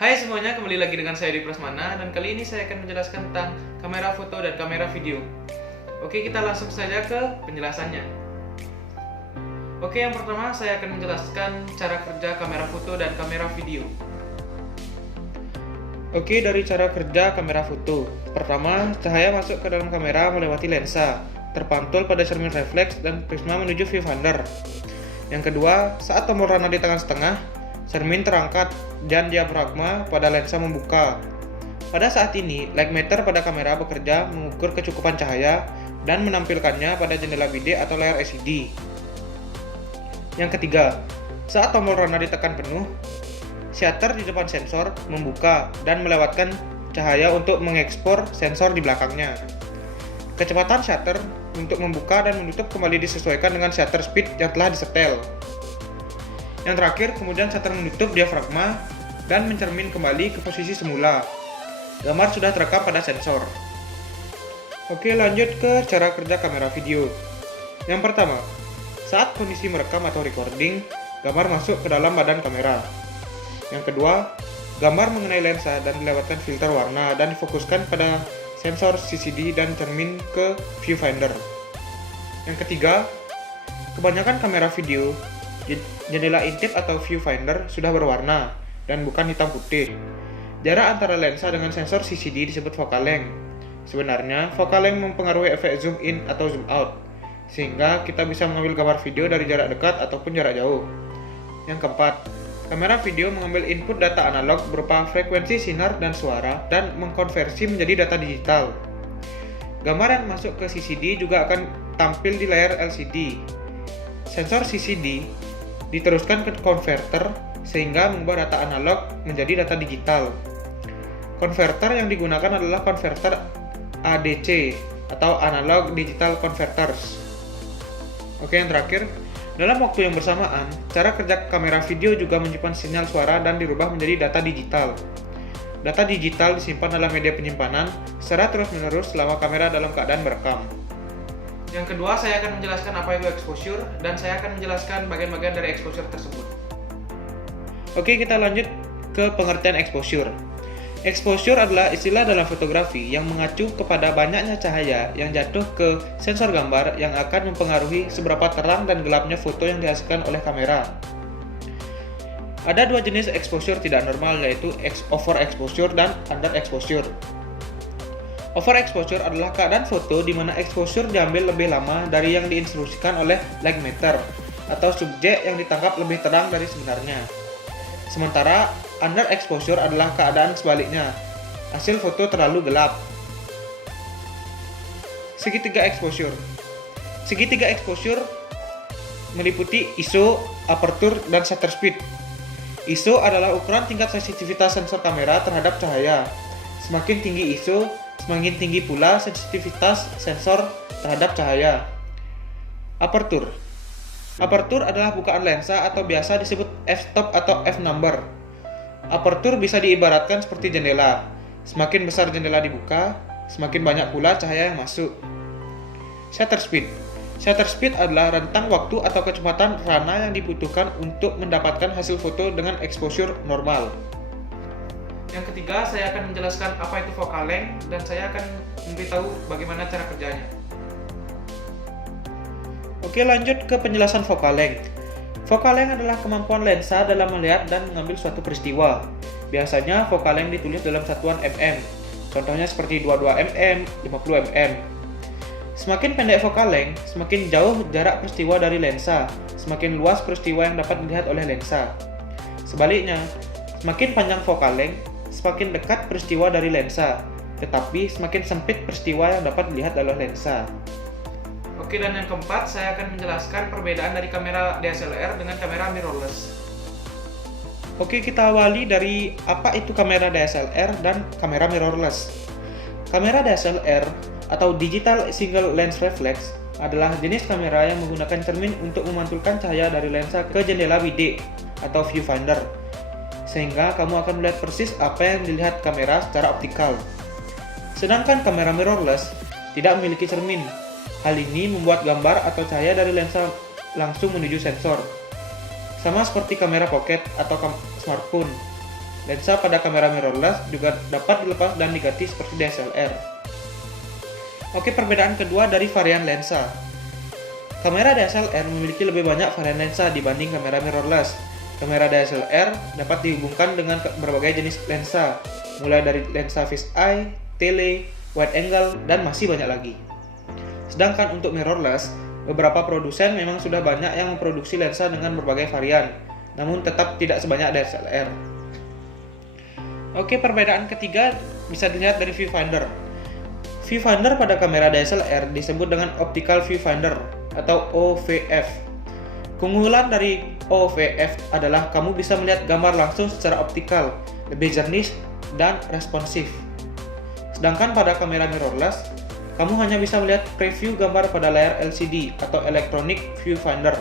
Hai semuanya, kembali lagi dengan saya di Prasmana dan kali ini saya akan menjelaskan tentang kamera foto dan kamera video. Oke, kita langsung saja ke penjelasannya. Oke, yang pertama saya akan menjelaskan cara kerja kamera foto dan kamera video. Oke, dari cara kerja kamera foto. Pertama, cahaya masuk ke dalam kamera melewati lensa, terpantul pada cermin refleks dan prisma menuju viewfinder. Yang kedua, saat tombol rana di tangan setengah, cermin terangkat dan diafragma pada lensa membuka. Pada saat ini, light meter pada kamera bekerja mengukur kecukupan cahaya dan menampilkannya pada jendela bidet atau layar LCD. Yang ketiga, saat tombol rana ditekan penuh, shutter di depan sensor membuka dan melewatkan cahaya untuk mengekspor sensor di belakangnya. Kecepatan shutter untuk membuka dan menutup kembali disesuaikan dengan shutter speed yang telah disetel. Yang terakhir, kemudian shutter menutup diafragma dan mencermin kembali ke posisi semula. Gambar sudah terekam pada sensor. Oke, lanjut ke cara kerja kamera video. Yang pertama, saat kondisi merekam atau recording, gambar masuk ke dalam badan kamera. Yang kedua, gambar mengenai lensa dan dilewatkan filter warna dan difokuskan pada sensor CCD dan cermin ke viewfinder. Yang ketiga, kebanyakan kamera video jendela intip atau viewfinder sudah berwarna dan bukan hitam putih. Jarak antara lensa dengan sensor CCD disebut focal length. Sebenarnya, focal length mempengaruhi efek zoom in atau zoom out, sehingga kita bisa mengambil gambar video dari jarak dekat ataupun jarak jauh. Yang keempat, kamera video mengambil input data analog berupa frekuensi sinar dan suara dan mengkonversi menjadi data digital. Gambar yang masuk ke CCD juga akan tampil di layar LCD. Sensor CCD diteruskan ke konverter sehingga mengubah data analog menjadi data digital. Konverter yang digunakan adalah konverter ADC atau Analog Digital Converters. Oke, yang terakhir, dalam waktu yang bersamaan, cara kerja kamera video juga menyimpan sinyal suara dan dirubah menjadi data digital. Data digital disimpan dalam media penyimpanan secara terus-menerus selama kamera dalam keadaan merekam. Yang kedua, saya akan menjelaskan apa itu exposure dan saya akan menjelaskan bagian-bagian dari exposure tersebut. Oke, kita lanjut ke pengertian exposure. Exposure adalah istilah dalam fotografi yang mengacu kepada banyaknya cahaya yang jatuh ke sensor gambar yang akan mempengaruhi seberapa terang dan gelapnya foto yang dihasilkan oleh kamera. Ada dua jenis exposure tidak normal, yaitu overexposure dan underexposure. Overexposure adalah keadaan foto di mana exposure diambil lebih lama dari yang diinstruksikan oleh light meter atau subjek yang ditangkap lebih terang dari sebenarnya. Sementara underexposure adalah keadaan sebaliknya, hasil foto terlalu gelap. Segitiga exposure. Segitiga exposure meliputi ISO, aperture, dan shutter speed. ISO adalah ukuran tingkat sensitivitas sensor kamera terhadap cahaya. Semakin tinggi ISO, semakin tinggi pula sensitivitas sensor terhadap cahaya. Aperture. Aperture adalah bukaan lensa atau biasa disebut f-stop atau f-number. Aperture bisa diibaratkan seperti jendela. Semakin besar jendela dibuka, semakin banyak pula cahaya yang masuk. Shutter speed. Shutter speed adalah rentang waktu atau kecepatan rana yang dibutuhkan untuk mendapatkan hasil foto dengan exposure normal. Yang ketiga, saya akan menjelaskan apa itu focal length dan saya akan memberitahu bagaimana cara kerjanya. Oke, lanjut ke penjelasan focal length. Focal length adalah kemampuan lensa dalam melihat dan mengambil suatu peristiwa. Biasanya focal length ditulis dalam satuan mm. Contohnya seperti 22 mm, 50 mm. Semakin pendek focal length, semakin jauh jarak peristiwa dari lensa, semakin luas peristiwa yang dapat dilihat oleh lensa. Sebaliknya, semakin panjang focal length, semakin dekat peristiwa dari lensa, tetapi semakin sempit peristiwa yang dapat dilihat oleh lensa. Oke, dan yang keempat, saya akan menjelaskan perbedaan dari kamera DSLR dengan kamera mirrorless. Oke, kita awali dari apa itu kamera DSLR dan kamera mirrorless. Kamera DSLR atau Digital Single Lens Reflex adalah jenis kamera yang menggunakan cermin untuk memantulkan cahaya dari lensa ke jendela bidet atau viewfinder, sehingga kamu akan melihat persis apa yang dilihat kamera secara optikal. Sedangkan kamera mirrorless tidak memiliki cermin. Hal ini membuat gambar atau cahaya dari lensa langsung menuju sensor. Sama seperti kamera pocket atau smartphone. lensa pada kamera mirrorless juga dapat dilepas dan diganti seperti DSLR. Oke, perbedaan kedua dari varian lensa. Kamera DSLR memiliki lebih banyak varian lensa dibanding kamera mirrorless. Kamera DSLR dapat dihubungkan dengan berbagai jenis lensa, mulai dari lensa fisheye, tele, wide angle, dan masih banyak lagi. Sedangkan untuk mirrorless, beberapa produsen memang sudah banyak yang memproduksi lensa dengan berbagai varian, namun tetap tidak sebanyak DSLR. Oke, perbedaan ketiga bisa dilihat dari viewfinder. Viewfinder pada kamera DSLR disebut dengan optical viewfinder atau OVF. Keunggulan dari OVF adalah kamu bisa melihat gambar langsung secara optikal, lebih jernih dan responsif. Sedangkan pada kamera mirrorless, kamu hanya bisa melihat preview gambar pada layar LCD atau electronic viewfinder.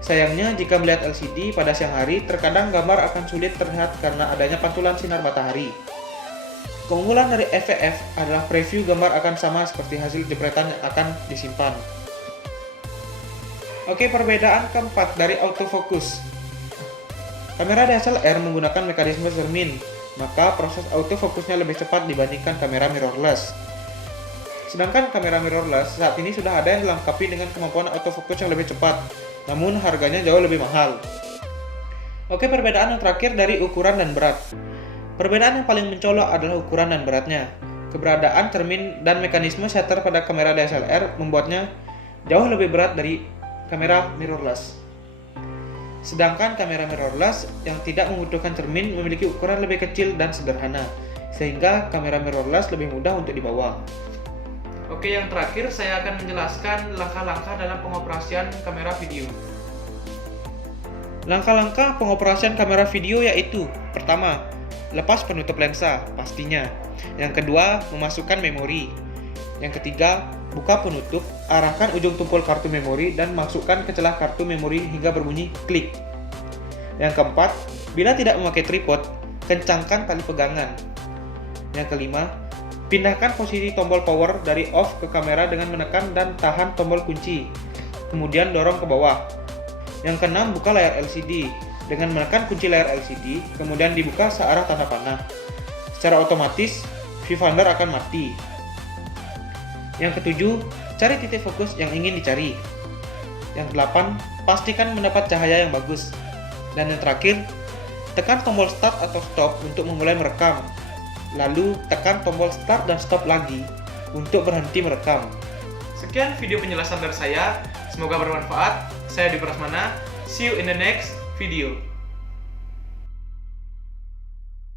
Sayangnya, jika melihat LCD pada siang hari, terkadang gambar akan sulit terlihat karena adanya pantulan sinar matahari. Keunggulan dari EVF adalah preview gambar akan sama seperti hasil jepretan yang akan disimpan. Oke, perbedaan keempat dari autofocus. Kamera DSLR menggunakan mekanisme cermin, maka proses autofokusnya lebih cepat dibandingkan kamera mirrorless. Sedangkan kamera mirrorless saat ini sudah ada yang dilengkapi dengan kemampuan autofocus yang lebih cepat, namun harganya jauh lebih mahal. Oke, perbedaan yang terakhir dari ukuran dan berat. Perbedaan yang paling mencolok adalah ukuran dan beratnya. Keberadaan cermin dan mekanisme shutter pada kamera DSLR membuatnya jauh lebih berat dari kamera mirrorless. Sedangkan kamera mirrorless yang tidak membutuhkan cermin memiliki ukuran lebih kecil dan sederhana, sehingga kamera mirrorless lebih mudah untuk dibawa. Oke, yang terakhir saya akan menjelaskan langkah-langkah dalam pengoperasian kamera video. Langkah-langkah pengoperasian kamera video yaitu: pertama, lepas penutup lensa, pastinya. Yang kedua, memasukkan memori. Yang ketiga, buka penutup, arahkan ujung tumpul kartu memori dan masukkan ke celah kartu memori hingga berbunyi klik. Yang keempat, bila tidak memakai tripod, kencangkan tali pegangan. Yang kelima, pindahkan posisi tombol power dari off ke kamera dengan menekan dan tahan tombol kunci, kemudian dorong ke bawah. Yang keenam, buka layar LCD dengan menekan kunci layar LCD, kemudian dibuka searah tanda panah. Secara otomatis, viewfinder akan mati. Yang ketujuh, cari titik fokus yang ingin dicari. Yang delapan, pastikan mendapat cahaya yang bagus. Dan yang terakhir, tekan tombol start atau stop untuk memulai merekam. Lalu tekan tombol start dan stop lagi untuk berhenti merekam. Sekian video penjelasan dari saya, semoga bermanfaat. Saya Dwi Prasmana, see you in the next video.